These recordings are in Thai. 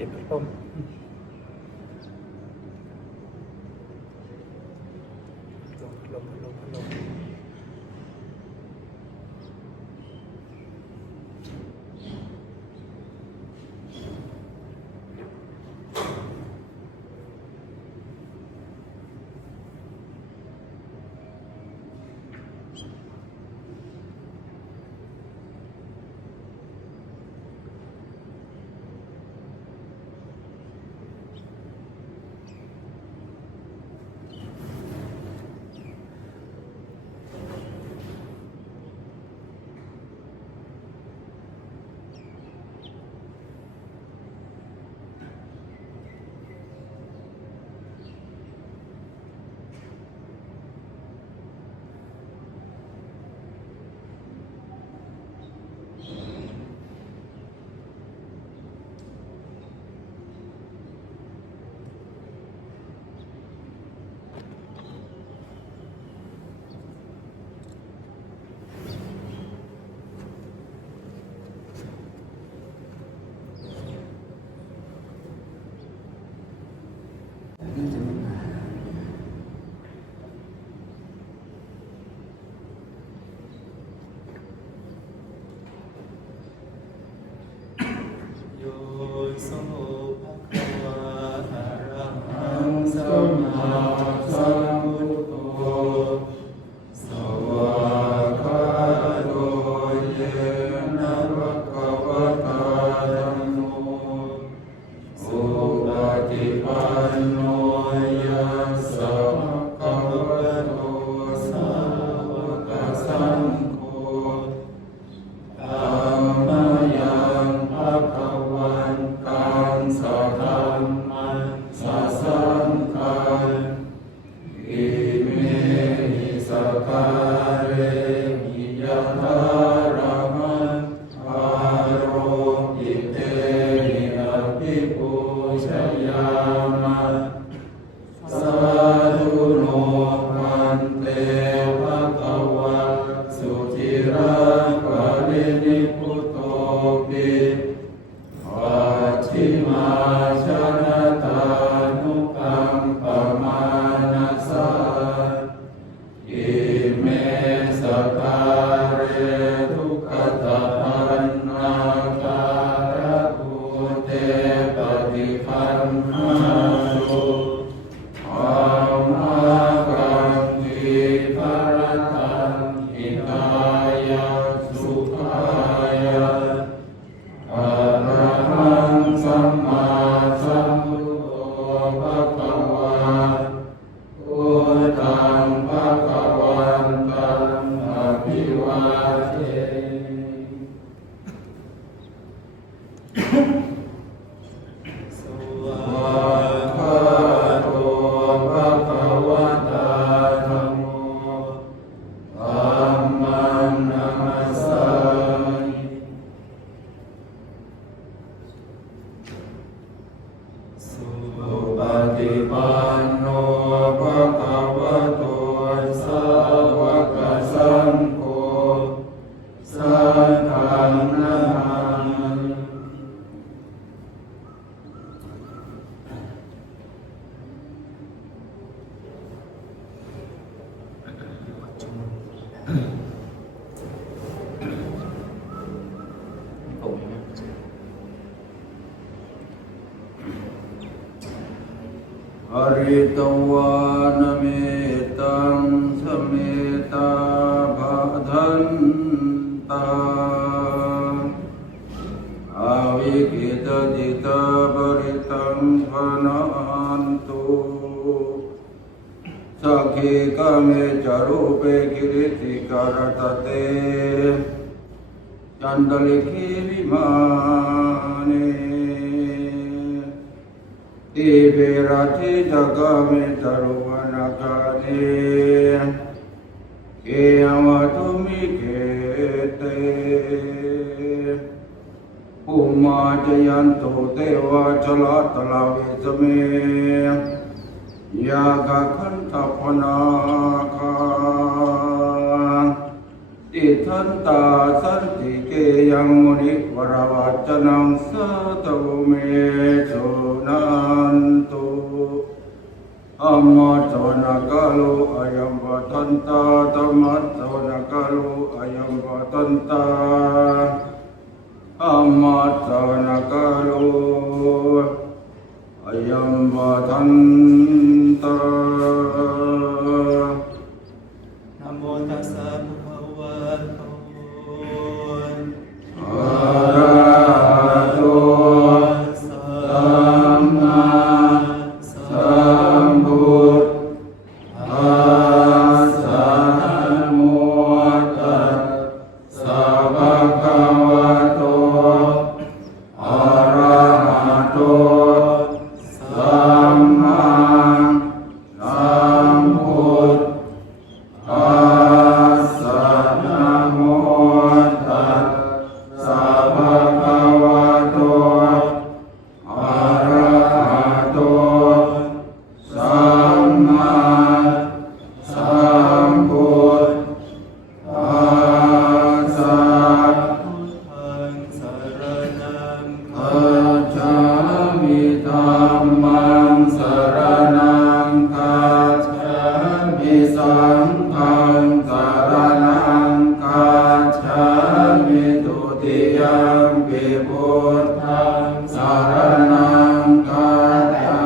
ติดร่มลมโยโสภะคะวะอะระหังสัมมาสัมพุทโธสวากขาโตเยนะภะคะวะตาธัมโมสุปฏิปันโนยัสสะภะคะวะโตสาวกสังโฆธัมมายังภะคะวันตังสะธัมมังสะสังฆังอิเมหิสการเรหิยะถารมังอาโรหิเตหิอภิปูชยามะสาธุโนมันเตภะคะวะสุจิราภรินิพพุตโตปิปัจฉิมาชนะตานุกัมปมานัสสะอิเมสการเรทุกขตปันนาการะภูเตปฏิคันหาตุธัมมากังกิภรตังหิตายะสุขายะอะระหังสัมมาสัมพุทโธภะคะวะพุทธังภะคะวันตังอภิวาเทสวากขาโตภะคะวะตาธัมโมธัมมังนัมมัสสามิ สุปฏิปันโนภะคะวะโตสาวกสังโฆสังฆังนะมามิอริตวานเมตังสเมตาภาทันตาอาวิกิตติตาบริตังพนันตุสักขิกาเมจารุเปกิริติการตเตจันตลิขิวิมาเนอิเวราธิจักามิตรุวนาคาเนเกยวัตุมิเกเตภูมาจยันโตเตวะชลาตลาวิสเมยากขันธปนาคา ติทันตาสันติเกยังมุนิวรวัจนังสัตวเมสุนันตุอัมมัจจนะกาโลอายัมปะทันตาธัมมัจจนะกาโลอายัมปะทันตาอัมมัจจนะกาโลอายัมปะทันตานะโมตัสสะภะคะวะโตอะระหะโตสัมมาสัมพุทธัสสะนะโมตัสสะภะคะวะโตอะระหะโตสัมมาสัมพุทธัสสะนะโมตัสสะภะคะวะโตอะระหะโตสัมมาสัมพุทธัสสะ พุทธังสรณังคัจ คัจฉามิธัมมังสรณังคัจฉามิสังฆังสรณังคัจฉามิทุติยัมปิพุทธังสรณังคัจฉา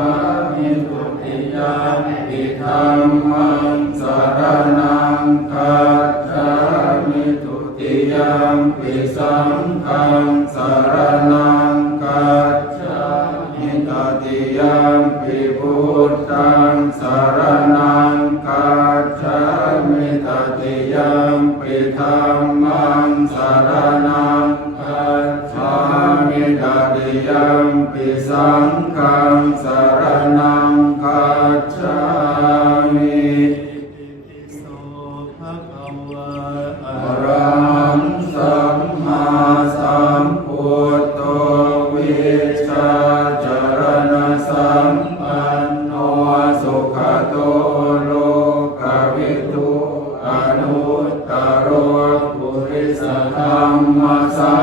มิทุติยัมปิธัมมังสรณังคัจฉามิทุติยัมปิสังฆังสรณังคัจฉามิตติยัมปิพุทธังสรณังคัจฉามิตติยัมปิธัมมังสรณังคัจฉามิตติยัมปิสังฆังสรณังคัจฉามิ ติปิโสภะคะวะอะ อะ ระ ระหังสัมมาสัมพุทโธวิชชาจารณสัมปันโนสุขโตโลกวิทูอนุตตโรปุริสธรรมสา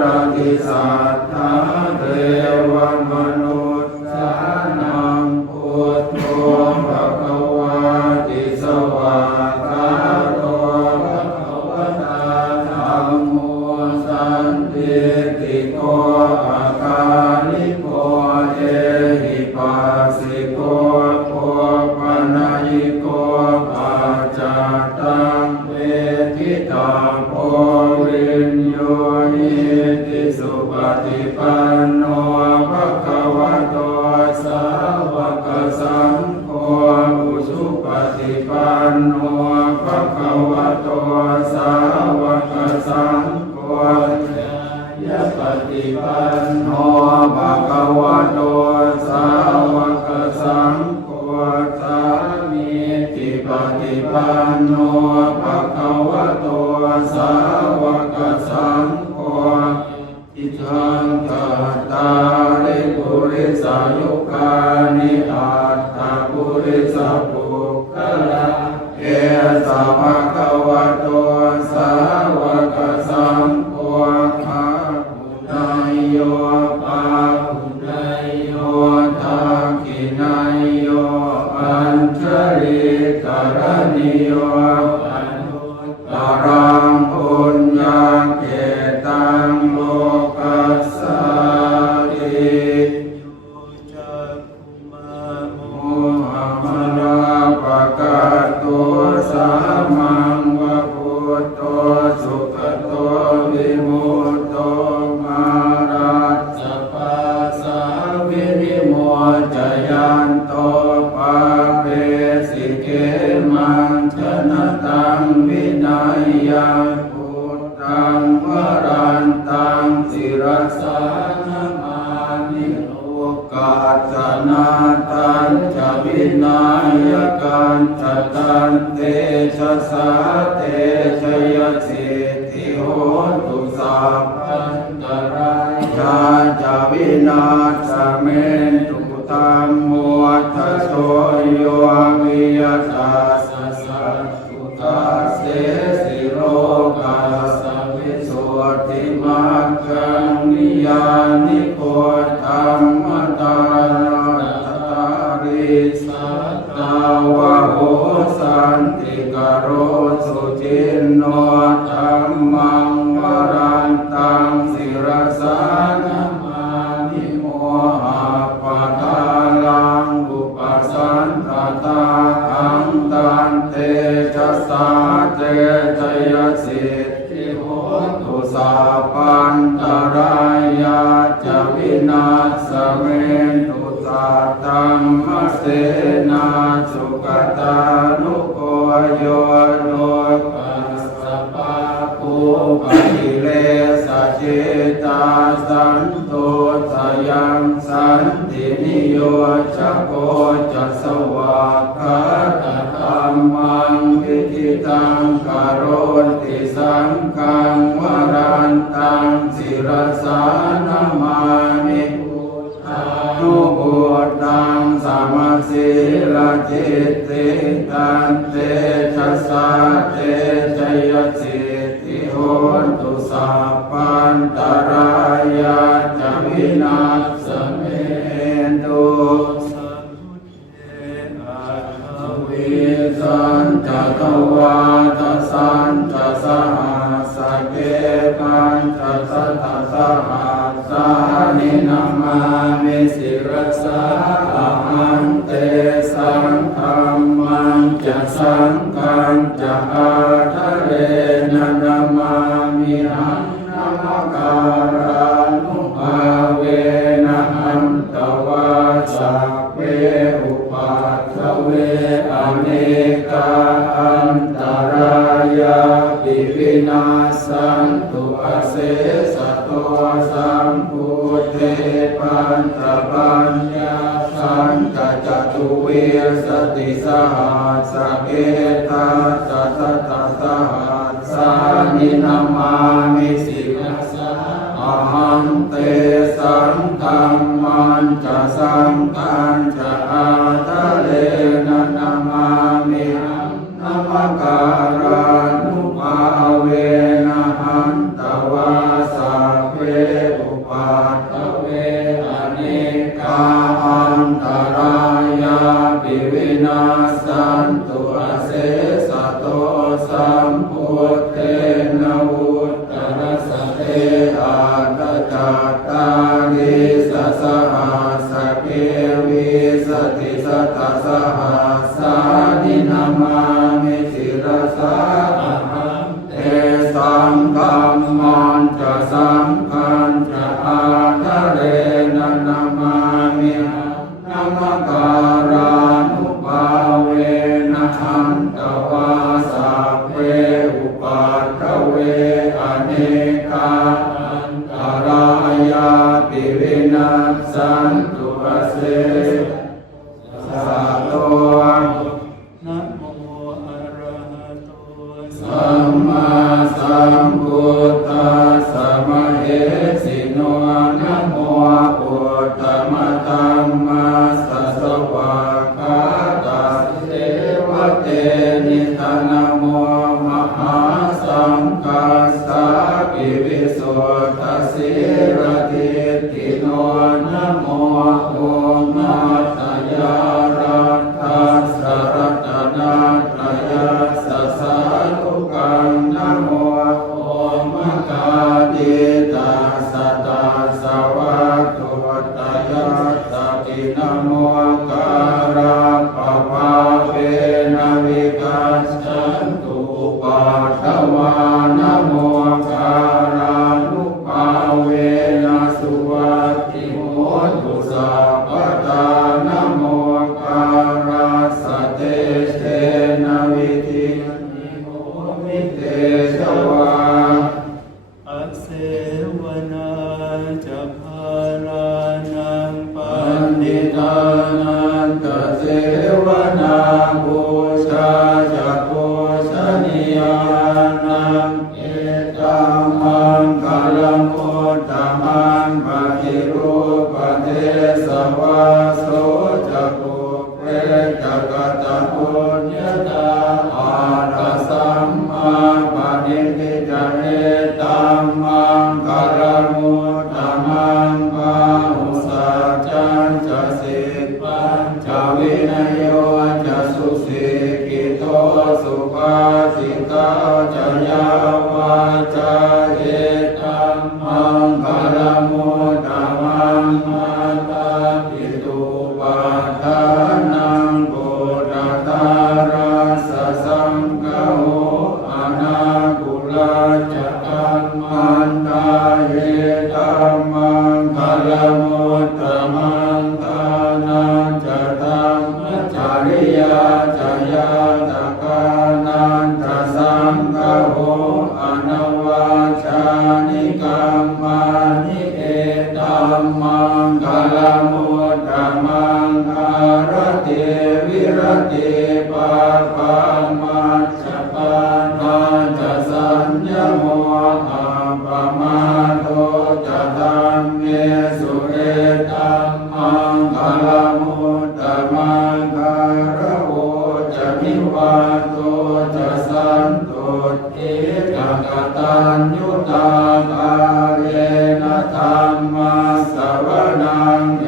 รติสัทธาเทวมนุษย์สานังพุทโธภควาติสวากขาโตภควตาธัมโมสันติติโกอาคาลิโกเอหิปัสสิโกโภปนัยโกปัจจตังเวทิตาโพวิญโยหิติสุปฏิปันโนภะคะวะโตสาวกสังโฆอุชุปฏิปันโนภะคะวะโตสาวกสังโฆยะปฏิปันโนภะคะวะโตสาวกสังโฆสามีติปฏิปันโนภะคะวะโตสาวกสังโฆอิทังตัตตาริปุริสายุคานิอัตถปุริสปุคคละเอสะภะคะวะโตสาวกสังโฆภะปุณายโยภะปุณายโยทักขินายโยอัญชลิกรณิโยอนุตตรังปุญญาเกตังโลกัสสาติ โยจักขุมาโม โมหะมนาปะกาโตสามังวะพุทโตสุขโตวิมุตโตมารัสสะปัสสะวิริโมจยันโตปะเปสิเกมังชนะตังวินัยยังพุทธังวรันตังศิรสานามานิโลกาจนาตันจะวินัยกันจตันเตชะสาเตชยสิทธิโหตุสัพพันตรายาจะวินาศเมนตุตัมโมทัสโสโยวิยตาสสะสุตาเสสิโลกา ยานิโคธรรมตาราตาริสัตตาวะโหสันติกโรสุจินโนธัมมังวรันตังศิรสานามานิโมหะปะทาลังอุปสันตตาอังตันเตจะสาเตจยสิทธิโหตุสัพพันตรายาจะวินาศเมตุสัตตัมมะเสนาสุขตานุโกโยโนปัสสะปะปุปะกิเลสเจตาสันโตสยังสันตินิโยชโกจัสสวะคาตธัมมังวิทิตังกโรติสังฆังวรันตังศิรสานามามินุโบตังสัมมาสีลจิตติตันเตชะสาเตชยสิทธิโหตุสัพพันตรายาจะวินาศเมตุสัพพุทเทอาทวิสันจะทวาทสันจะสหัสเกปัญจะสัทธสหัสสานินามามิสิรสาหันเตสังฆัมมังจะสังฆังจะอาทะเรนะนามามิหังนามา นินามามิสิกขาอะหันเตสังฆัมมันจะสังฆังจะอาทะเลนะนามามินามาการานุภาเวนะหันตวาสัพเพอุปัฏฐเวอเนกาอันตรายาปิวินาสันตุอาเสสะโตสัมพุทเทนะวุตตรสะเทอาตจัตตาริสสหัสสะเกวิสติสัตตสหัสสานินามามิสิรสาอะหังเตสังฆัมมันจะสังฆังจะอาทะเรนะนามามินามาการานุภาเวนะหันตวาสัพเพอุปัฏฐเวอเนกาอันตรายาปิวินัสสันตุอาเสสะโตนะโมอะระหะโตสัมมาสัมพุทธัสสะมะเหสิโนนะโมพุทธมะธัมมัสสะสวากขาตัสเทวะเตนิธนะโมมหาสังฆัสสะปิวิสุทธัสสิรติติโนนะโมโอมาตยารัตถัสสะรัตนาตยัสสะสาธุกังนะโมโอมกาติตาสะตาสะวะโตตยัสสะตินะโมการะปะภาเวนะวิกัสสันตุปัฏฐวานะโมการานุภาเวนะสุวัตติโหตุสัพพตานะโมการาสเตเชนะวิธินิโมมิเตชวาอัสเสวนาจะภารานังปั ปั น นติตานันตเสวนาบูชาจักโฆชนิยานังเอตัมมังคารมุตตมังปฏิรูปเทสวาโสจักขุเวจักตะปุญญาตาอาทัสสัมมาปฏิทิจเอตัมมังคารมุตตม มังปาหุสัจจันจะสิกปัญจวินัยโยจะสุสิกิโตสุภาสิตาจะยาวาจาเอตัมมังคารมุตตมังมาตาปิตุปาทานังโกฏตาราสสังฆโหอนาคุลาจะกัมมันตาเยตัมมังคารมุตตมังทานังจะตัมมัจจริยาจะยาตกานันตสังฆโหอนวาชานิกัมมานิเอตัมมังคารมุตตมังคารติวิรติปาปัมมัจจปานาจะสัญญโมอัปปมาโทจะธัมเมสุเรตัมมังคารมุตตมังคารโอจะมิวาโตจะสันตุเอกกตัญญูตาคาเรนะธัมมาสวนังเอ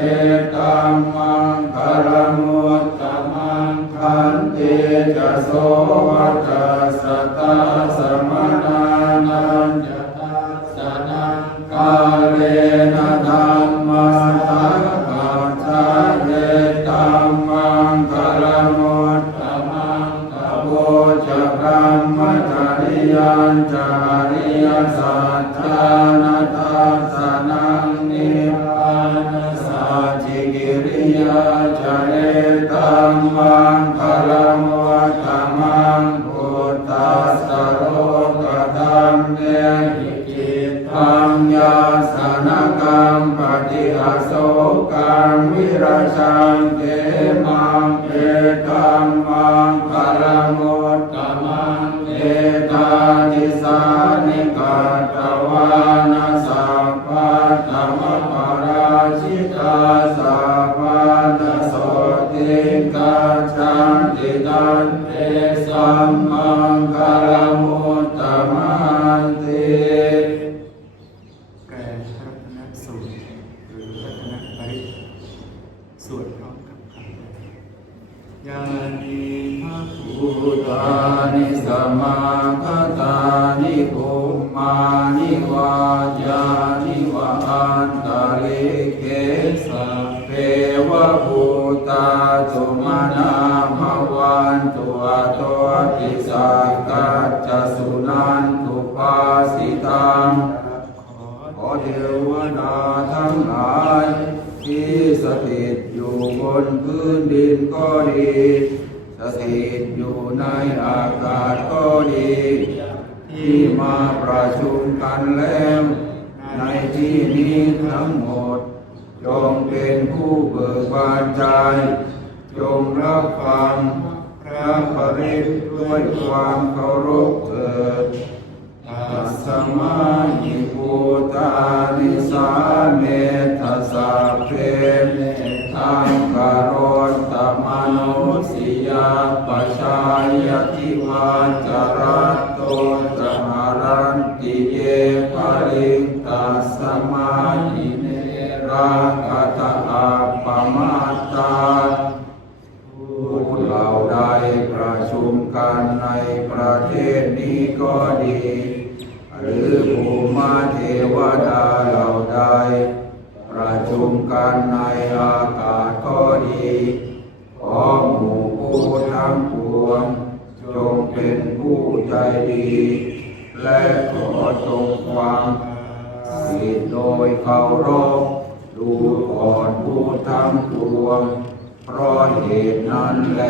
ตัมมังคารมุตตมังคันติจะโสวัจสัตตาสมนานันจะตัสสะนังกาเลนะธัมมาทัคคะชะเยตัมมังคารมุตตมังคโภจะพรหมจริยัญจาริยสัจจานาทัสสะนังนิพพานสัจจิกิริยาจเรตัมมังคารมุตตมังพุทธัสสะโลกธัมเมหิกิตังยาสนกัมปฏิอาโศกังวิราชังเตมังเอตัมมังคารมุตตมังเอตาทิสานิกาตวานาสัพพะธรรมปราชิตาสัพพะตโสติกาจันติตันเตสัมมังคารมุตตมังติ แปลพระรัตนสูตรหรือรัตนปริตสวดพร้อมกับคำยานิภาภู พุทธานิสมาคตานิภูมานิวาจานิวะอันตริเกสัพเพวะภูตาสุมาณามวันตุอะโตติสักกัจจสุนันตุปาสิตังขอเทวดาทั้งหลายที่สถิตอยู่บนพื้นดินก็ดีสถิตอยู่ในอากาศก็ดีที่มาประชุมกันแล้วในที่นี้ทั้งหมดจงเป็นผู้เบิกบานใจจงรับฟังพระปริตด้วยความเคารพเถิดตัสมาหิภูตานิสาเมทัสสะเพเมตังกโรตมนุสิยาปชายติวาจารัตโตจหารันติเยปริงตัสสมาหิเนราคตาปมาตาผู้เหล่าใดประชุมกันในประเทศนี้ก็ดีหรือภูมิเทวดาเหล่าใดประชุมกันในอากาศก็ดีขอหมู่ผู้ทั้งปวงจงเป็นผู้ใจดีและขอจงฟังสิทธิโดยเคารพดูก่อนผู้ทั้งปวงเพราะเหตุนั้นแล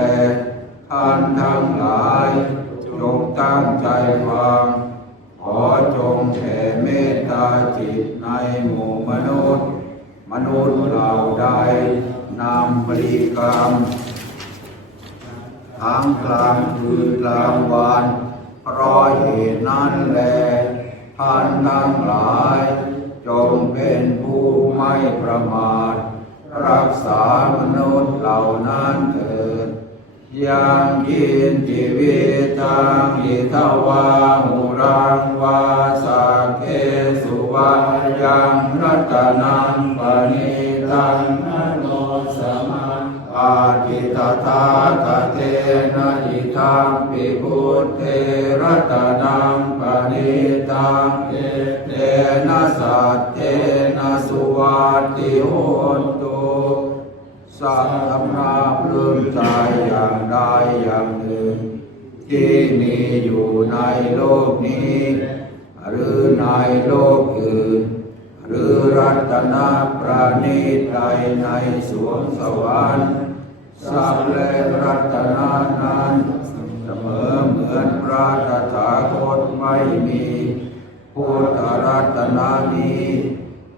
ท่านทั้งหลายจงตั้งใจฟังขอจงแผ่เมตตาจิตในหมู่มนุษย์เหล่าใดนำบริกรรมทั้งกลางคืนกลางวันเพราะเหตุนั้นแลท่านทั้งหลายจงเป็นผู้ไม่ประมาทรักษามนุษย์เหล่านั้นเถิดยังยินจิวิตังอิทวาหุรังวาสักเกสุว ายังรัตนังปณิตังอโนสมังอาทิตถาคเตนะอิทังปิพุทเทรัตนังปณิตังเอเตนะสัตเตนะสุวัตติโหตุสัตธรรมาปลื้มใจอย่างใดอย่างหนึ่งที่มีอยู่ในโลกนี้หรือในโลกอื่นหรือรัตนะประณีตใดในสวงสวรรค์สัพเพรัตนะนั้นเสมอเหมือนพระตถาคตไม่มีพุทธรัตนะนี้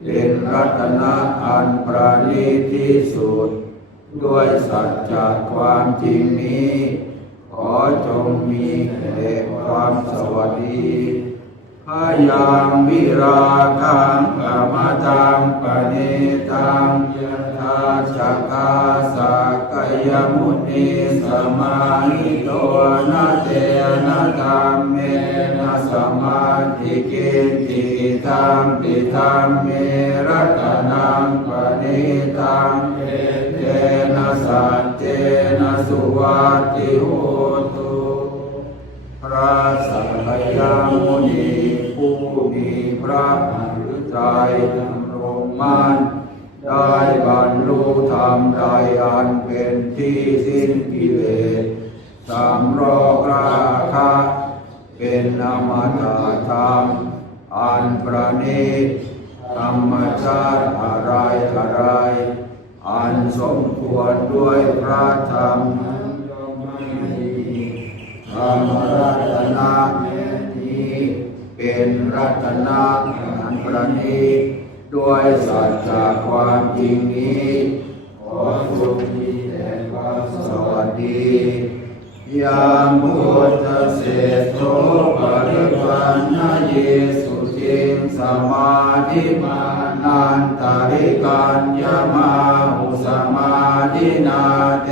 เป็นรัตนะอันประณีตที่สุดด้วยสัจจะความจริงนี้ขอจงมีแก่ความสวัสดีพยังวิราคังอมตังปณิตังยถาจักขาสักกายมุนีสมาหิโตนะเตนะธัมเมนะสมาธิกิติธัมปิธัมเมรัตนังปณิตังเอเตนะสัจเจนะสุวัตติโหตุพระสัพพยามุนีผู้มีพระฤทัยดำรงมั่นได้บรรลุธรรมใดอันเป็นที่สิ้นกิเลสสำรอกราคะเป็นอมตะธรรมอันประณีตธรรมชาติอะไรอันสมควรด้วยพระธรรมธรรมรัตนะนี้เป็นรัตนะอันประณีตด้วยสัจจะความจริงนี้ขอจงมีแต่ความสวัสดียามพุทธเศษโสปริปันนเยสุจิงสมาธิมานันตาริกัญญมาหุสมาธินาเต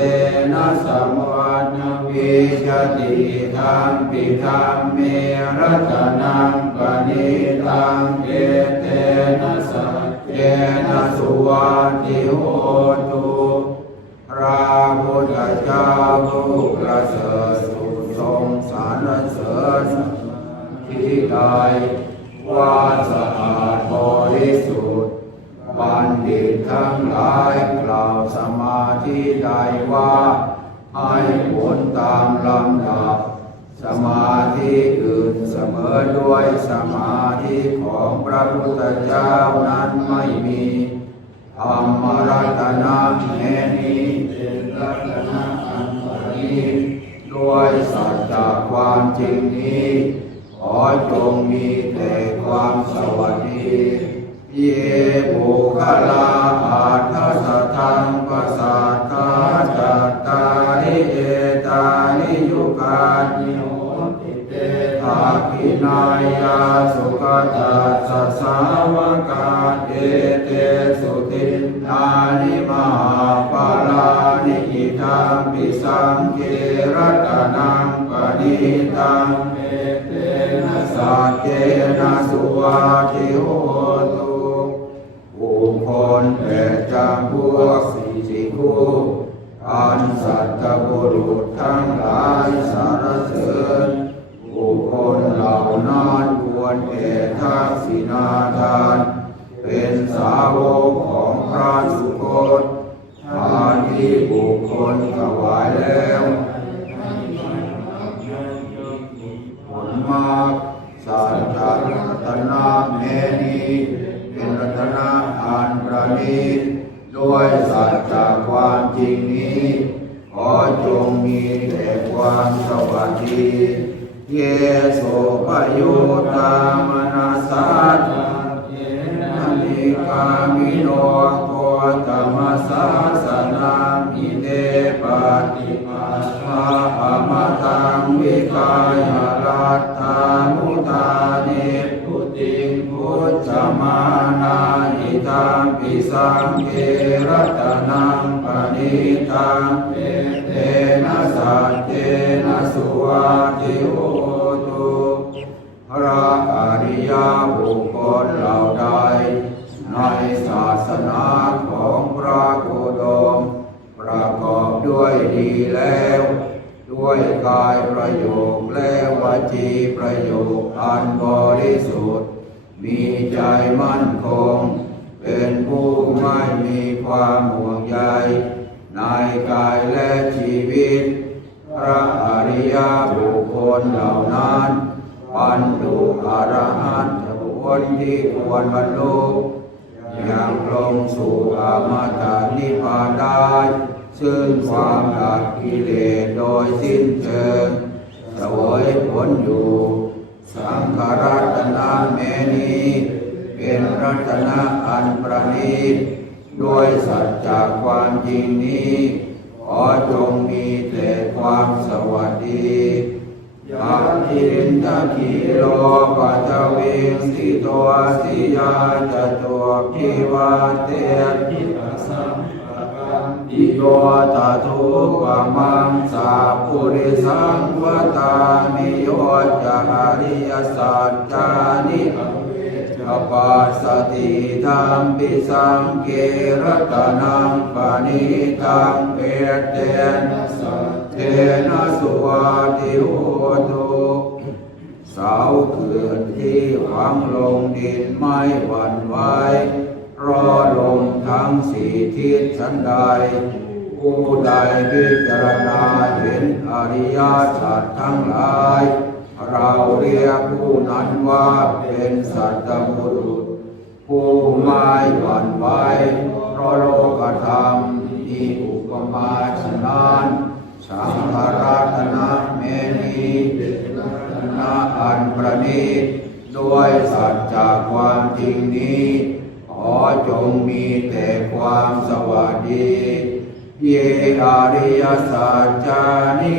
นะสมวันวิชติธัมปิธัมเมรัตนังปณิตังเอเตนะสัจเจนะสุวัตติโหตุพระพุทธเจ้าผู้ประเสริฐสุดทรงสรรเสริญที่ใดว่าสะอาดบริสุทธิ์บัณฑิตทั้งหลายกล่าวสมาธิใดว่าให้ผลตามลำดับสมาธิอื่นเสมอด้วยสมาธิของพระพุทธเจ้านั้นไม่มีธรรมรัตนะแม้นี้เป็นรัตนะอันประณีตด้วยสัจจะความจริงนี้ขอจงมีแต่ความสวัสดีเยบุคลาอัตถสัทธังปัสสัทธาจัตตาริเอตานิยุคานิโหติเตภาคินายาสุขตัสสะสาวกาเอเตสุตินานิมหาปาลานิอิทัมปิสังเกรัตนังปณิตังเอเตนะสัจเจนะสุวัตติโหตุบุคคลแปดจำพวกสี่คู่อันสัตตบุรุษทั้งหลายสรรเสริญบุคคลเหล่านั้นควรแก่ทักษิณาทานเป็นสาวกของพระสุคตทานที่บุคคลถวายแล้วผลมากสัจจรัตนะแม้นี้เป็นรัตนะอันประณีตด้วยสัจจะความจริงนี้ขอจงมีแต่ความสวัสดีเยโสภโยตามนัสสะเยนะนิกามิโนโคตมัสสะสนามิเตปฏิปัสสะอมตังวิกายรัตถามุตานิพุติงพุทธมานาอิทัมปิสังเกรัตนังปณิตังเอเตนะสัจเจนะสุวัตติโหตุพ ระอริยบุคคลเหล่าใดในศาสนาของพระโคดมประกอบด้วยดีแล้วด้วยกายประโยคและวจีประโยคอันบริสุทธิ์มีใจมั่นคงเป็นผู้ไม่มีความห่วงใยในกายและชีวิตพระอริยบุคคลเหล่านั้นบรรลุอรหันตผลที่ควรบรรลุยังลงสู่อมตะนิพพานได้ซึ่งความดับกิเลสโดยสิ้นเชิงเสวยผลอยู่สังฆรัตนะแม้นี้เป็นรัตนะอันประณีตด้วยสัจจะความจริงนี้ขอจงมีแต่ความสวัสดียะทินทะกิโลปัจเวงสิโตสิยาจตุภิวาเตภิปัสสัมปะปันติโยตทุปะมังสาปุริสังวตามิโยจาริยสัจจานิอปัสสติธัมปิสังเกรัตนังปณิตังเปเตนะสัจเทนะสุวาทิโหตุเสาเขื่อนที่ฝังลงดินไม่หวั่นไหวเพราะลมทั้งสี่ทิศชั้นใดผู้ใดพิจารณาเห็นอริยสัจทั้งหลายเราเรียกผู้นั้นว่าเป็นสัตบุรุษผู้ไม่หวั่นไหวเพราะโลกธรรมมีอุปมาฉะนั้นสังฆรัตนะแม้นี้เป็นรัตนะอันประณีตด้วยสัจจะความจริงนี้ขอจงมีแต่ความสวัสดีเยอริยสัจจานิ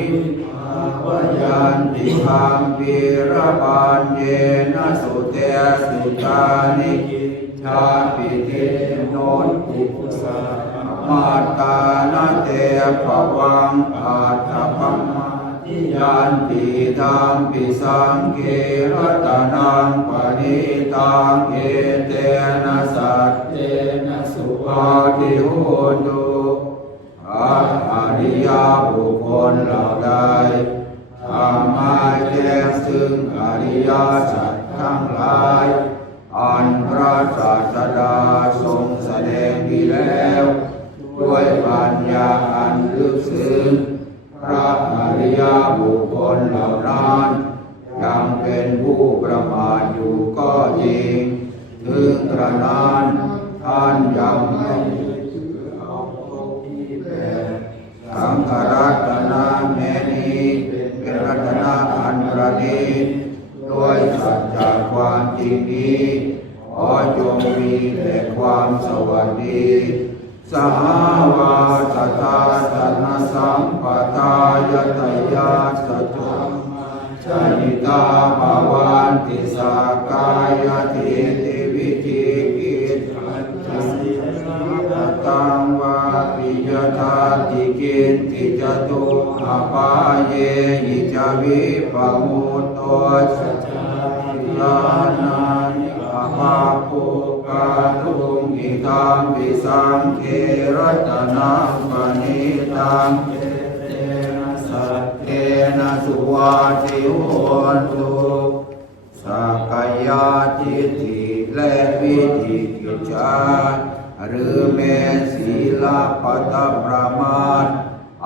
วยันติธรรมปิระปัญเยนะสุเตสุจานิกิชาปิเตโนตุกุสะมาตานาเตภวังอาตปัมมาทิยันติธรรมปิสังเกรัตนังปณิตังเอเตนะสัจเตนะสุวาทิโหตุอริยบุคคลเหล่าใดทำให้แจ้งซึ่งอริยสัจทั้งหลายอันพระศาสดาทรงแสดงดีแล้วด้วยปัญญาอันลึกซึ้งพระอริยบุคคลเหล่านั้นยังเป็นผู้ประมาทอยู่ก็จริงถึงกระนั้นท่านยังไม่ถือเอาองค์ที่เป็นสังฆรัตนะแม้นี้เป็นรัตนะอันประณีตด้วยสัจจะความจริงนี้ขอจงมีแต่ความสวัสดีสหาวาสตาสนะสัมปทายตยาสตุชนิตาภาวันติสากายทิติวิจิกิจจัสสิตังวาปิยทาติกินติจตุอาปาเยหิจาวิปมุตโตสัจจานานิอาภาปุกาลุงอิตัมปิสังเขรัตนังปณิตังเอเตนะสัจเตนะสุวาทิโหตุสักกายทิฏฐิและวิจิกิจฉาหรือแม้ศีลปัตตประมาท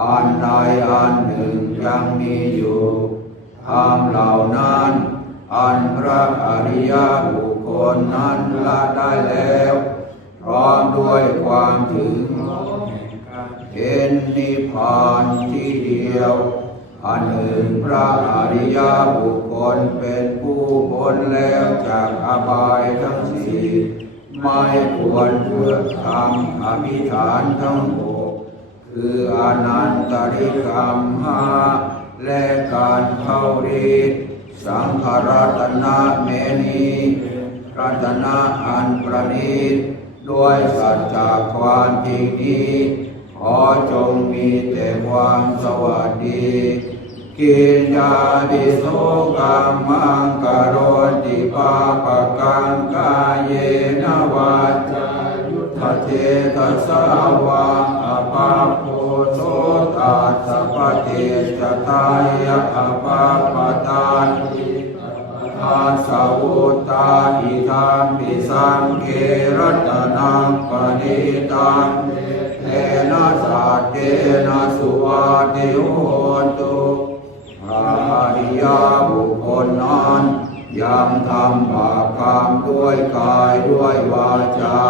อันใดอันหนึ่งยังมีอยู่ธรรมเหล่านั้นอันพระอริยบุคคลนั้นละได้แล้วพร้อมด้วยความถึงเห็นนิพพานที่เดียวอันหนึ่งพระอริยบุคคลเป็นผู้พ้นแล้วจากอบายทั้งสี่ไม่ควรเพื่อทำอภิฐานทั้งหกคืออนันตริกรรมห้าและการเข้าฤทธิ์สังฆรัตนะแม้นี้รัตนะอันประณีตด้วยสัจจะความจริงนี้ขอจงมีแต่ความสวัสดี กินยาดิโสกัมมังกโรติปาปะกังกายเยนวาจายุทธเททัสสาวะอภาโพโสตัสสะปะเทจตายะอภาปตานิอาสาวุตาอิธัมปิสังเกรัตนังปณิตังเตนะสัจเจนะสุวัติโหตุอาริยบุคคลนั้นยังทำบาปกรรมด้วยกายด้วยวาจา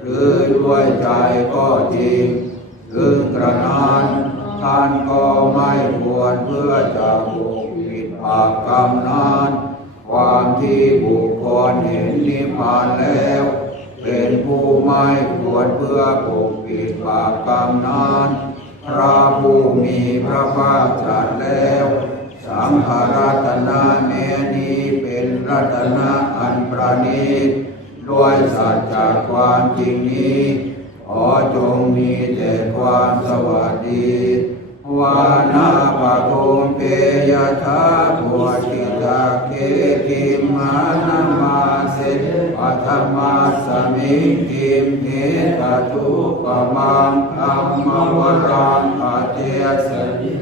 หรือด้วยใจก็จริงถึงกระนั้นท่านก็ไม่ควรเพื่อจะปกปิดบาปกรรมนั้นความที่บุคคลเห็นนิพพานแล้วเป็นผู้ไม่ควรเพื่อปกปิดบาปกรรมนั้นพระผู้มีพระภาคตรัสแล้วสังฆรัตนะแม้นี้เป็นรัตนะอันประณีตด้วยสัจจะความจริงนี้ขอจงมีแต่ความสวัสดีวานาปะโกมเปยทาปุจิตาเกกิมานามาเสปัทมาสมิกิมเทตตุปมังอัมมวรังอเทสนิ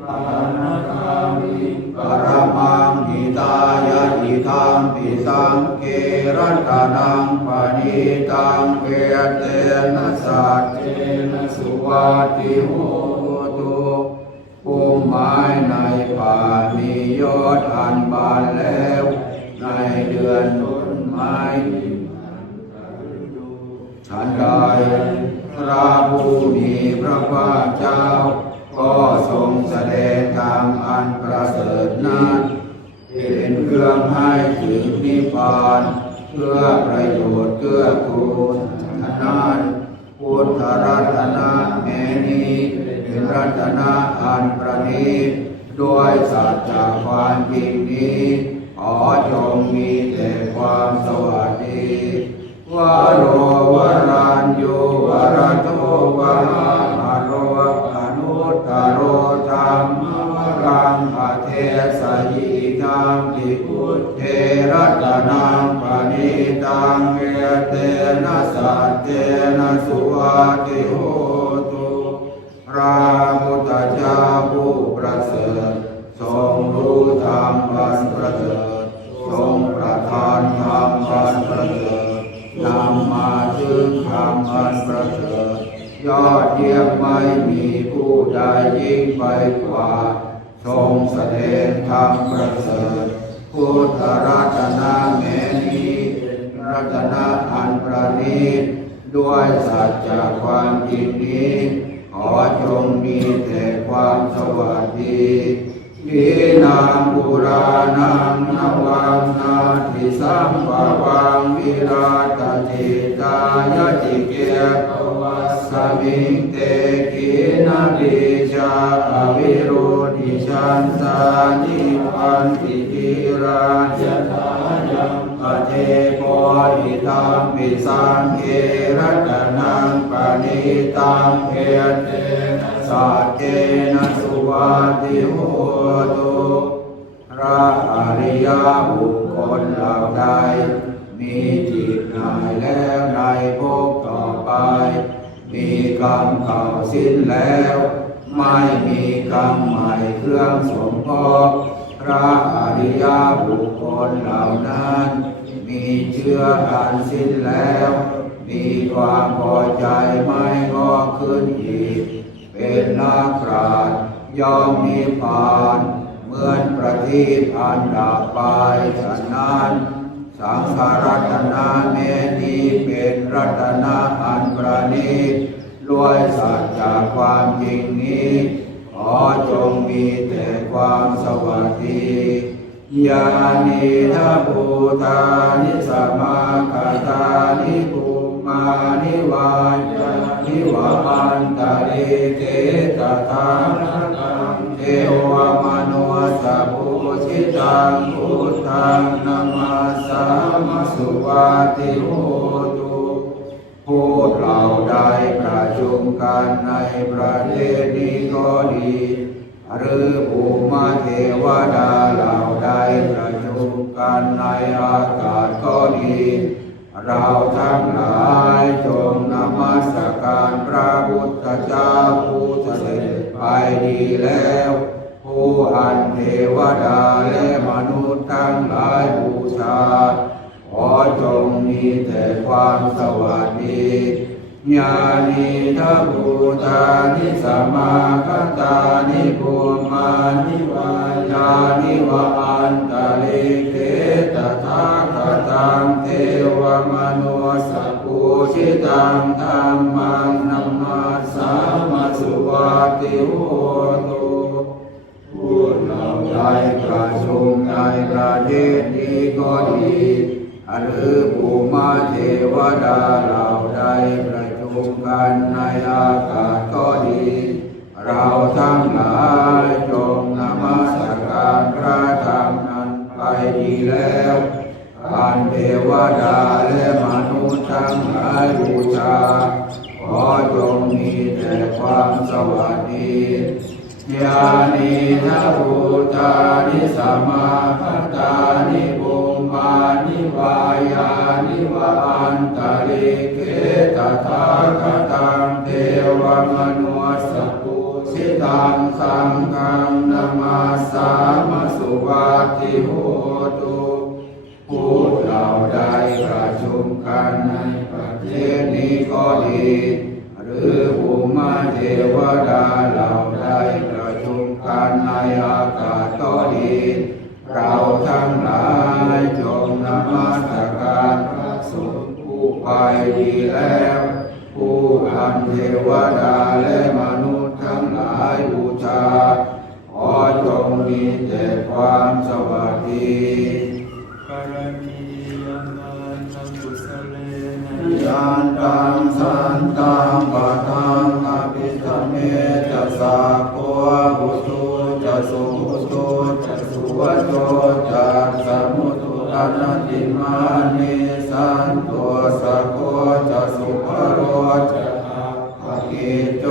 ปานาคามิปรมังหิตายะหิธัมปิสังเกรัตนังปณิตังเวเตนะสัจเจนะสุวัติโหตุภูมิไม้ในป่ามียอดอันบานแล้วในเดือนต้นไม้ฉันใดพระผู้มีพระภาคเจ้าก็ทรงแสดงธรรมอันประเสริฐนั้นเป็นเครื่องให้ถึงนิพพานเพื่อประโยชน์เกื้อกูลนั้นพุทธรัตนะแม้นี้เป็นรัตนะอันประณีตด้วยสัจจะความจริงนี้ขอจงมีแต่ความสวัสดีวโรวรัญโยวรโตวะหะโรอนุตตโรธรรมวรังอเทสยิธัมปิพุทเทรัตนังปณิตังเวเตนะสัจเจนะสุวัติโหตุพระพุทธเจ้าผู้ประเสริฐทรงรู้ธรรมอันประเสริฐทรงประทานธรรมอันประเสริฐนำมาถึงธรรมอันประเสริฐยอดเยี่ยมไม่มีผู้ใดยิ่งไปกว่าทรงแสดงธรรมประเสริฐพุทธรัตนะแม้นี้รัตนะอันประณีตด้วยสัจจะความจริงนี้ขอจงมีแต่ความสวัสดีทีนางปุรานังนวังนาทิสัมภวังวิราตติตายะจิเกปวัสสมิงเตกินาดิชาอวิโรธิชันตานิพันติกิราชทายังอเทโพหิธัมปิสังเกรัตนังปณิตังเอเตนะสัจเจนะสุวัติโหตุพระอริยบุคคลเหล่าใดมีจิตหายแล้วในภพต่อไปมีกรรมเก่าสิ้นแล้วไม่มีกรรมใหม่เครื่องสมทบพระอริยบุคคลเหล่านั้นมีเชื่ออันสิ้นแล้วมีความพอใจไม่งอกขึ้นอีกเป็นนักปราชญ์ย่อมมีพานเหมือนประทีปอันดับไปฉะนั้นสังฆรัตนะแม้นี้เป็นรัตนะอันประณีตด้วยสัจจะความจริงนี้ขอจงมีแต่ความสวัสดียานิทัพพุทานิสมาคาตานิภูมานิวายานิวะอันตะเรเกตถานังเทวมโนสัพพุชิตังพุทธังนามาสามสุวัติโหตุพวกเราได้ประชุมกันในประเทศนี้ก็ดี หรือภูมิเทวดาเหล่าใดประชุมกันในอากาศก็ดีเราทั้งหลายจงนมัสการพระพุทธเจ้าผู้เสด็จไปดีแล้วผู้อันเทวดาและมนุษย์ทั้งหลายบูชาขอจงมีแต่ความสวัสดีญาณิทัพพุทธานิสัมมาคัตตานิภูมานิวายานิวะอันตะลิเกตถาคตังเทวมนุสสปุชิตังธัมมังนัมมาสามาสุวัตติโหตุผู้เราได้ประชุมในประเทศนี้ก็ดีหรือภูมิเทวดาเหล่าใดประชุมกันในอากาศก็ดีเราทั้งหลายจงนมัสการพระธรรมนั้นไปดีแล้วอันเทวดาและมนุษย์ทั้งหลายบูชาขอจงมีแต่ความสวัสดีญาณิทัพพุทธานิสัมมาคัตตานิภูมานิวายานิวะอันตะลิเกตถาคตังเทวมนุสสปุชิตังสังฆังนามาสามาสุวัตติโหตุผู้เราได้ประชุมกันในประเทศนี้ก็ดีหรือภูมิเทวดาเหล่าใดประชุมกันในอากาศก็ดีเราทั้งหลายจงนมัสการพระสงฆ์ผู้ไปดีแล้วผู้อันเทวดาและมนุษย์ทั้งหลายบูชาขอจงมีแต่ความสวัสดีกรณียมานังกุสเลนะยานตังสันตังปะทังอภิสเมจะสาโกหุตุจะสุหุตุจะสุวัจโจจะสมุตุอนันติมานิสันโตสะโกจะสุภโรจะภกิโจ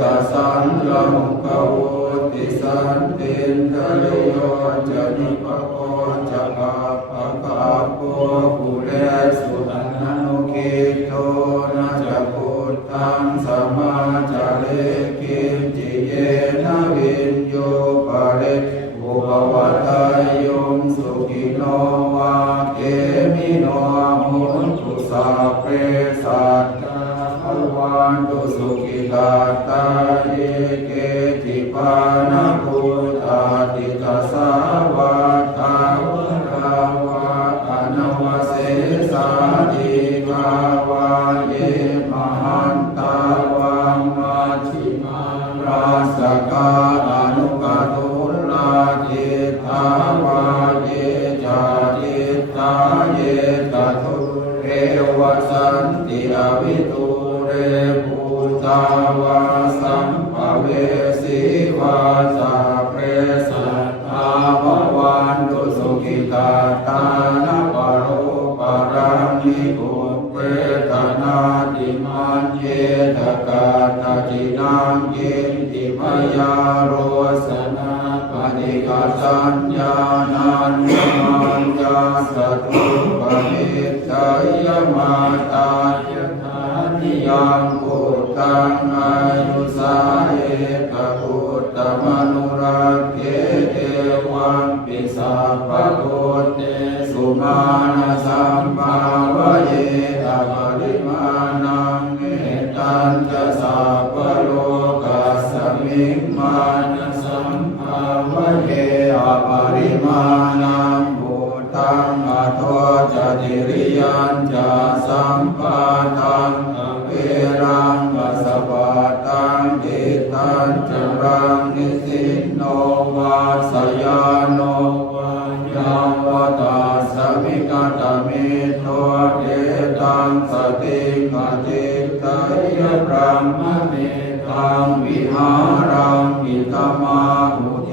จะสันลังกวุติสันตินทะเลโยจะนิปโกจะปะปะกะโกภูเรสุตันนุกิโตนะจะพุทธังสัมมาจาเลกินจิเยนะวินโยปะเรอุปวัตตายมสุขิโนวาเกมิโนมุนตุสัพเพสัตตาภวันตุสุขิตาตาเยเกติปานะพุทธาติตัสสาวะทาวราวะอนวเสสาธิกาวาเยมหันตาวังมาชิมาราสกาอนุกตุลาทิทาวาเยจาทิตาเยตตุเรวสันติอวิตุเรภูตาวาสัมภเวสีวาสาเพสัตตาภวันตุสุขิตาตานะปโรปารังนิโกเวทนาติมันเยตกาตตินังเยติมยาโรสนาปฏิกาสัญญานันมันยาสตุปนิจยมาตาญานิยังพุทธังอายุสาเอกพุทธมนุรักเกเทวังปิสัพพะโกเตสุมาณสัมภาวะเยตปริมาณังเมตัญจะสัพพะโลกัสสมิงมานะสัมภาวะเยอปริมาณังพุทธังอโทจติริยัญจะสัมปาทังอเวรังกัสสปะตังจิตตัญจรังนิสินโนวาสยานโนวายาวตาสมิกตเมโตเดตังสติกติตยพระมเมตังวิหารังอิตมาหุเท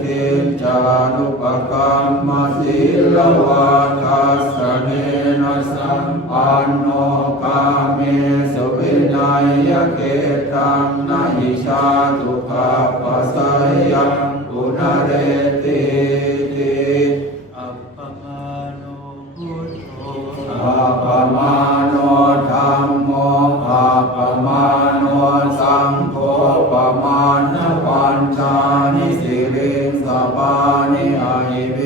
เท จานุปกรรมศีลวาทัสสะเนนะสัมปันโนกาเมสุวินัยเกตังนะหิชาตุกาปัสสยังกุณเรติอัปปมาโนพุทโธอัปปมาโนธัมโมอัปปมาโนสังโฆปมาณปัญจานิสิริสปานิอหิเว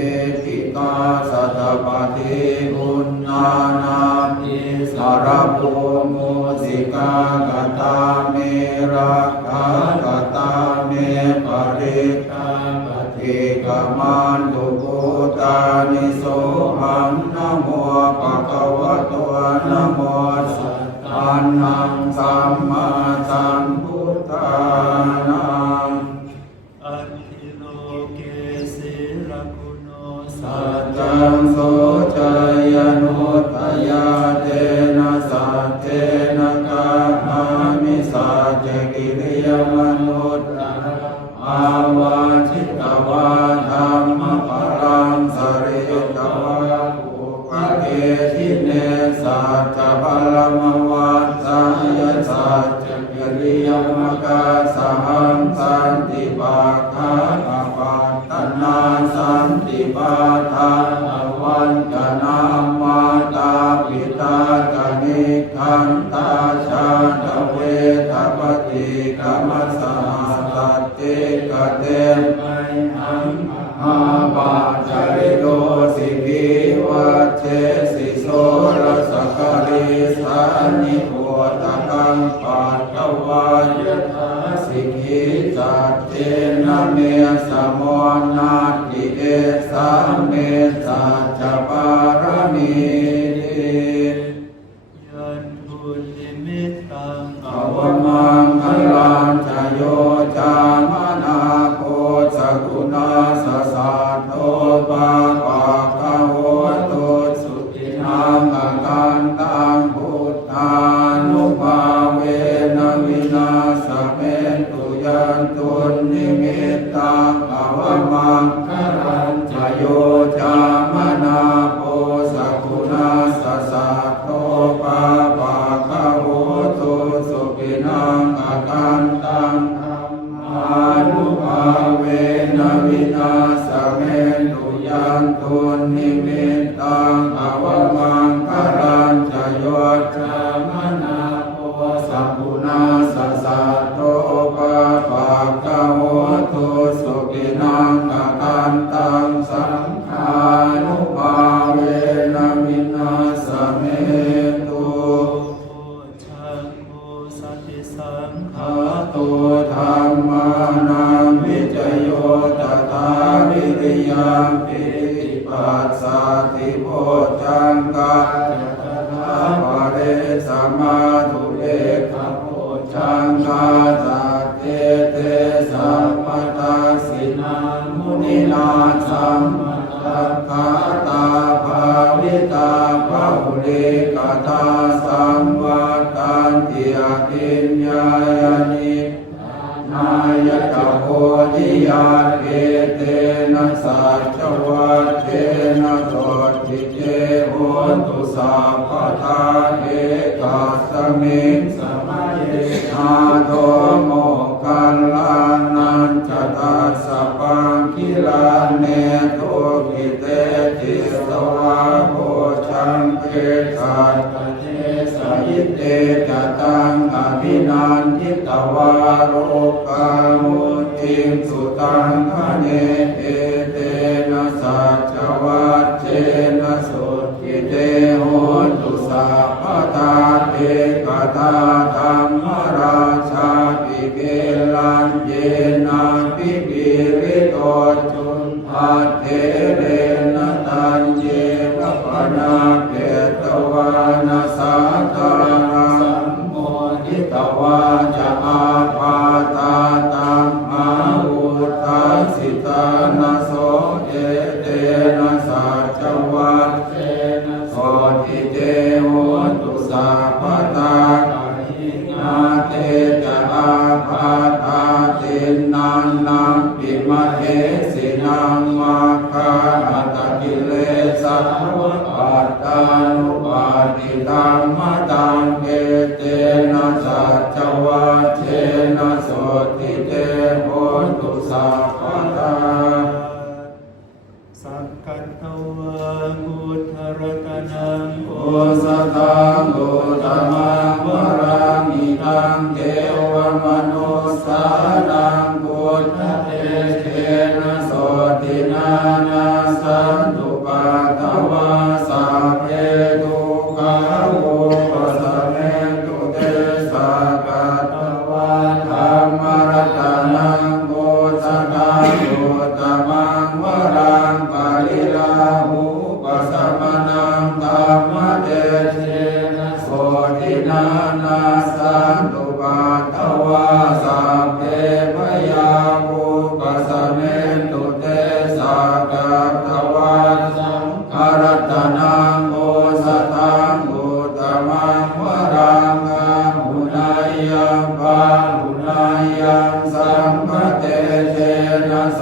ทิกาสัตตปฏิบุญญาณาภิสารภูมุสิกากตาเมรักขากตาเมปริตาปฏิกามันตุกุตานิโสหังนะโมภะคะวะโตนะโมสัตตันหังสัมมาสัมพุทธานังอัตถิโลเกศิรกุโนสัสัจจจจังโสจยนุตยาเตนะสัจเจนะกามามิสัจจกิริยมนุตตะอาวาชิตวาธัมมะปรังสริตวาอุปเกชิเนสัจจพลมวัสสายสัจจกิริยมกาสหังสันติปาคาอปัตตนาสันติปาทาวันกนามาตาปิตากนิคันตาชาตเวทปฏิกรรมสหัสเตกเตมัยหังอาปาจาริโลสิกิวัชเชสิโสรสกลิสานิโหตกังปัตตวายทาสิกิจัตเจนะเมสมนาติเอสาเมสัจจปารมียันทุติมิตตังอวมังคลังชโยจามนาโคสกุณาสสะโตปาปะคะโหตุสุตินังอกันตังพุทธานุภาเวนะวินาสเมตุยันตุนิมิตตังอวมังคลังชโยจามนาโคสกุณาสสะโตปาปะคะโหตุสุขินังอากันตังธัมมานุภาเวนะวินาสเมตุยันตุนิมิตตังอวมังคลังชโยจามนาโพสัพพุนาสสะโตปะปะคะโหตุสุขินังอากันตังสังฆานุภาเวนะวินาสเมตุ ชังโฆสัตติสังฆา อาตุธรรมานังวิจโยตถาวิริยังปิติปัสสติโพจังกาจตถาภเรสัมมาทุเรขโพจังกาสัตเตเตสัมปทาสินามุนินาสัมมาตังคาตาภาวิตาภาหุลิกตาสัมวัตันติอาทินญาญานินายตโพธิญาเกเตนะสัจวัตเตนะโสติเจโหตุสัพพทาเอกัสสมิงสมัยนาโทโมกัลลานันจตัสสะปังคิลาเนโทกิเตจิสวะโพชังเกสัตตเทสยิเตจตังอภินันทิตวาโรกามุติสุตังคเนเอเตนะสัจวัตเจนะสุขิเตโหตุสัพพทาเทกตาธรรมราชาปิเกลันเยนะปิกิริโตจุนทัตเทเรนะตัญเยวะปนาเปตวานาสัตตาสัมโมทิตวาจะอาปาตาตัมมาอุทัสสิตานะโสเอเตนะสัจวัตเตนะโสติเจโหตุสัพพทานาเตจะอาภาตาตินันนังปิมะเทสินัง สัจวะเชนะโสติเตโหตุสัพพทาสักกัตตวะพุทธรัตนังโอ โอสตังโอตมังวรามิตังเทวมนุสสานังพุทธเตเชนะโสตินานาสันตุปัตตวาสัพเพทุกขาวุปัสสะเมตุเตสักกัตตวะธัมมรัตนังโอสตังโอตมังวรังปาริลาหุปัสสะมนังธัมมเตเชนะโสตินานาสันตุปัตตวาสัพเพพยาหุปัสสะเมตุเตสักกัตตวะสังฆรัตนังโอสตังโอตมังวรังอาหุนายยังปาหุนายยังสัมภเตเชนะโส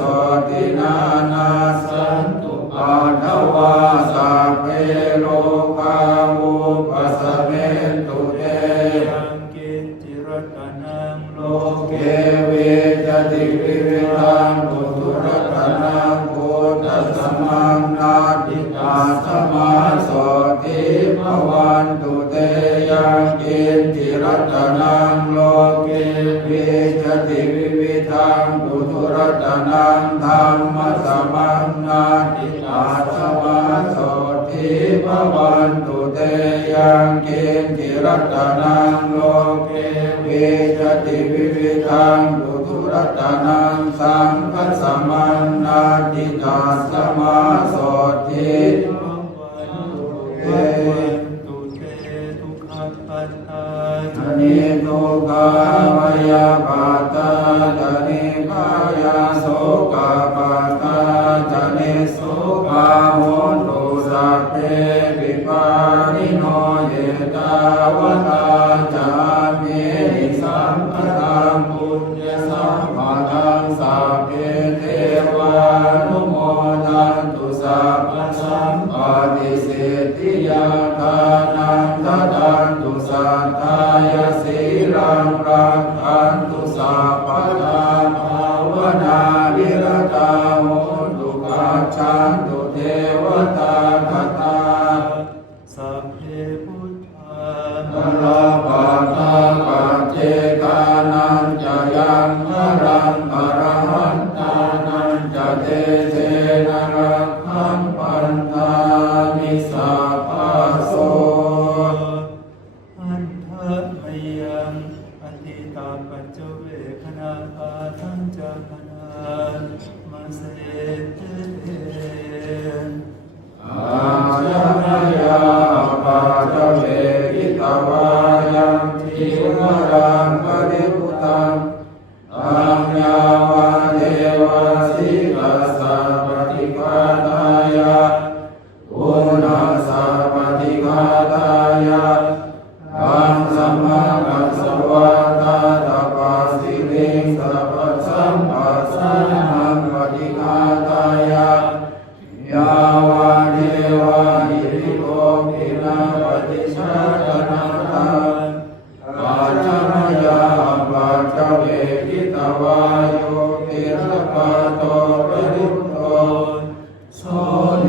ตินานาสันตุปัตตวาสัพเพโลกาวุปัสสะเมตุเต ยังกินจิรัตนังโล โล เก เกเวจติวิวิธังปุถุรัตนังโพธัสสะมังนาติกาสมาโสติภวันตุเตยังกินจิรัตนังโลเกเวจติวิวิธังปุถุรัตนังธัมมสสมังนาติกาสมาโสติภวันตุเตยังกินจิรัตนังโลเกเวจติวิวิธังปุถุรัตนังสังฆสสมังนาติกาสมาโสติ ภวันตุเตทุกขปัตตา ธนิทุกขายาปัตตาธนิกายาโสกปัตตาธนิสุขะโหตุสัพเพวิปาริโนเยตาวตาจามิสัมปทังปุญญสัมปทังสัพเพเทวานุโมทันตุสัพพสัมปติสิทธิยาทานังทัตันตุสัทธายสีรังรักขันตุสัพพทาภาวนาวิรตาโหตุกัจฉันตุเทวตาคตา สัพเพพุทธา พระปัตตาปัจเจกานันจะยังพรังอรหันตานันจะเตเสนะรักขังปันตามิสัพพะโส อันทะมยังอธิตาปัจเจเวคณาปาทังจักนันมาเสเตเต อาจารยาปาจเวกิตวายังทิวรังปริพุตังอัญญาวาเทวสิกัสสะปฏิฆาตายะอุณาสะปฏิฆาตายะอังสัมมากัสสวะตาตาปัสสิลิงสัพพสัมปัสสะนังปฏิฆาตายะยาวาเทวาหิริโกภินาปฏิชาตนาตังปัจจมยาปัจจเวกิตวาโยปิรปัตโตปริพุตโตโสเน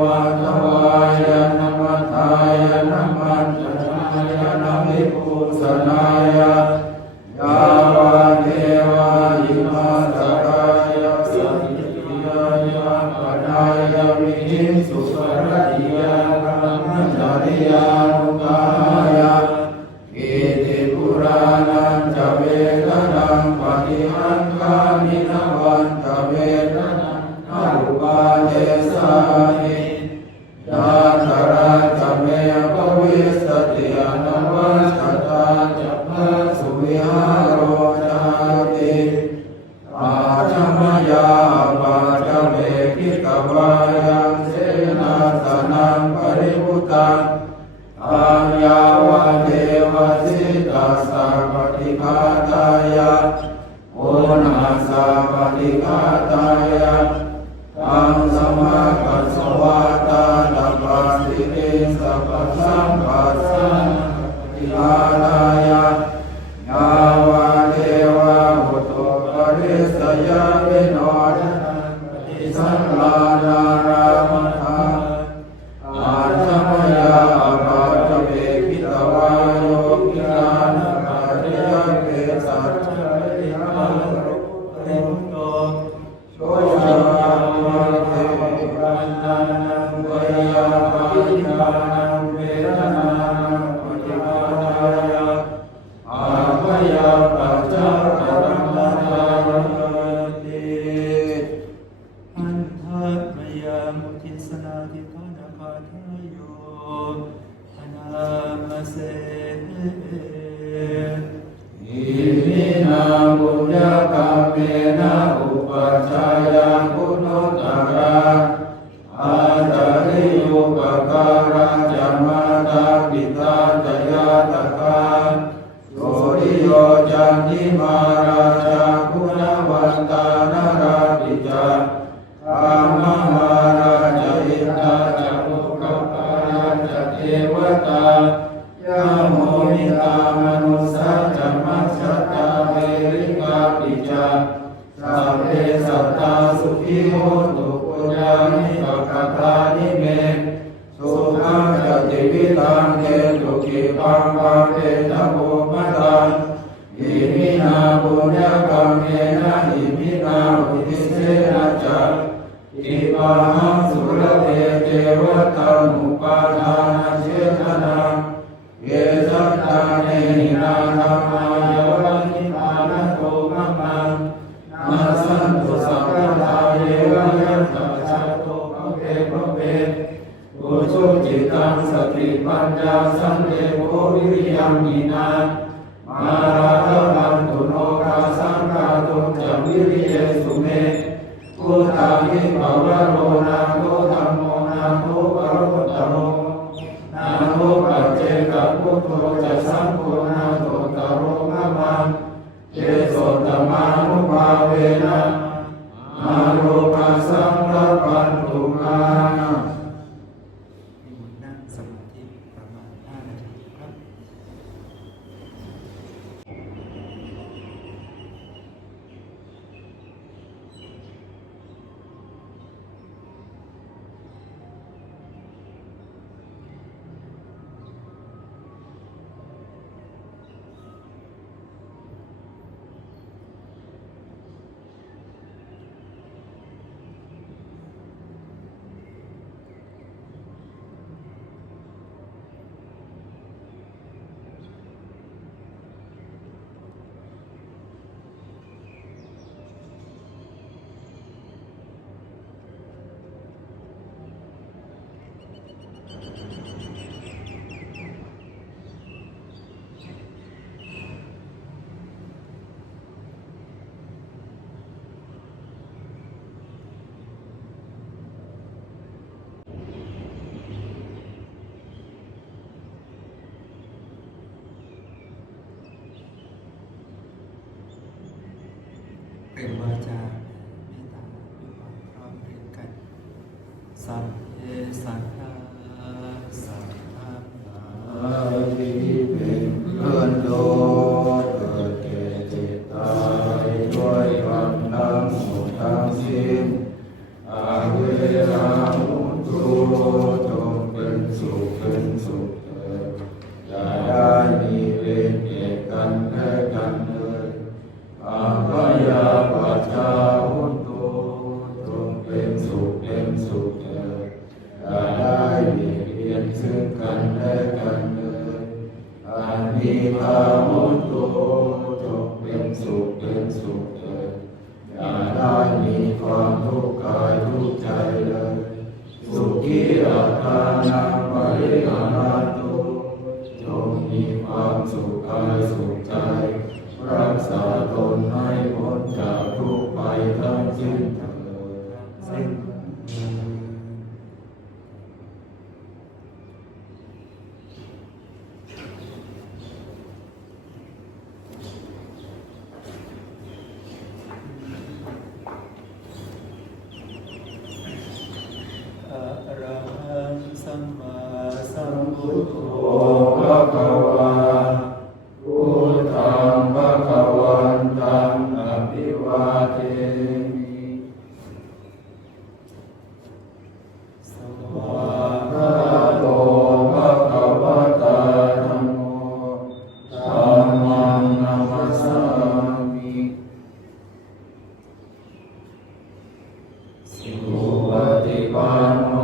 วะทวายนมัทายนมัจจายนมิภูสนายยาวาเทวาหิมาสกายสัพพิยายาปนายมิหิสุสรติยาคัมมจริยานุกายาอิติปุรานันจะเวทนังปฏิหังคามินวันจะเวทนังอรูปาเทสานิยาธาราจะเมภวิสติอนัมวัชตาจะพะสุวิหารโรจาติอาจมยาปาจเวกิตวายังเสนาสนังปริพุตังอัญญาวะเทวสิตัสสะปฏิฆาตายะโอนาสะปฏิฆาตายะอังสัมมากัสสวะตาตาปัสสิลิงสัพพสัมปัสสะปฏิฆาตายะ ชายาคุณุตระ อาจาริยุปการะจามาตาปิตาจยาตกาโสริโยจันทิมาราชาคุณวันตานาราปิจาธรรมมาราชอิตาจักขุกปาราชเทวตายาโมนิตามนุสัจจมัสสตาเวริกาปิจาสัพเพสัตตาสุขีโหตุปุญญานิปัคคานิเมสุขังจติวิตังเตตุกิปังปะเตนะโภมตังอิมินาปุญญกรรมเมนะอิมินาอุทิเสนะจักอิปังสุรเตเจวตามุปาทานะเจตนาเยสัตตาเนหินาธรรมายวันิพานะโตมะมังนาสันตุสัพพะทาเยวะยัตถะชะโตภะเวภะเวอุชุจิตังสติปัญญาสันเตโภวิริยังมินามาราคันตุโนกาสังฆาตุจัมวิริเยสุเมพุทธาหิภวโรนาโตธัมโมนาโตปะโรตโรนาโตปัจเจกพุทโธจะสัมโฆนาโตตโรมะมังเจโสตมานุภาเวนะอาโลกัสสังรัปปันตุมานิมนต์นั่งสมาธิประมาณ5 นาทีครับเปล่งวาจาเมตตาด้วยความพร้อมเพรียงกันสัพเพสัตตาสัพพะอาทิเป็นเพื่อนโลกเกิดแก่เจ็บตายด้วยกรรมทั้งหมดทั้งสิ้นอาเวรามุตุจงเป็นสุขเป็นสุขเถิดอย่าได้มีเวรแก่กันและกันเลยอาภยาปัจจาหุนโตจงเป็นสุขเป็นสุขเถิดอย่าได้มีเวียนซึ่งกันและกันเลยอานิพาหุนโตจงเป็นสุขเป็นสุขเถิดอย่าได้มีความทุกข์กายทุกข์ใจเลยสุขีอัตตานังปริหารันตุจงมีความสุขกายสุขใจรักษาตนให้พ้นจากทุกข์ไปทั้งสิ้นเถิดอะระหังสัมมาสัมพุทโธ โอภะคะวาพุทธังภะคะวันตังอภิวาเทมิ สวา พระโตภะคะวะตาธัมโมธัมมังนัมมัสสามิ สุปฏิปันโน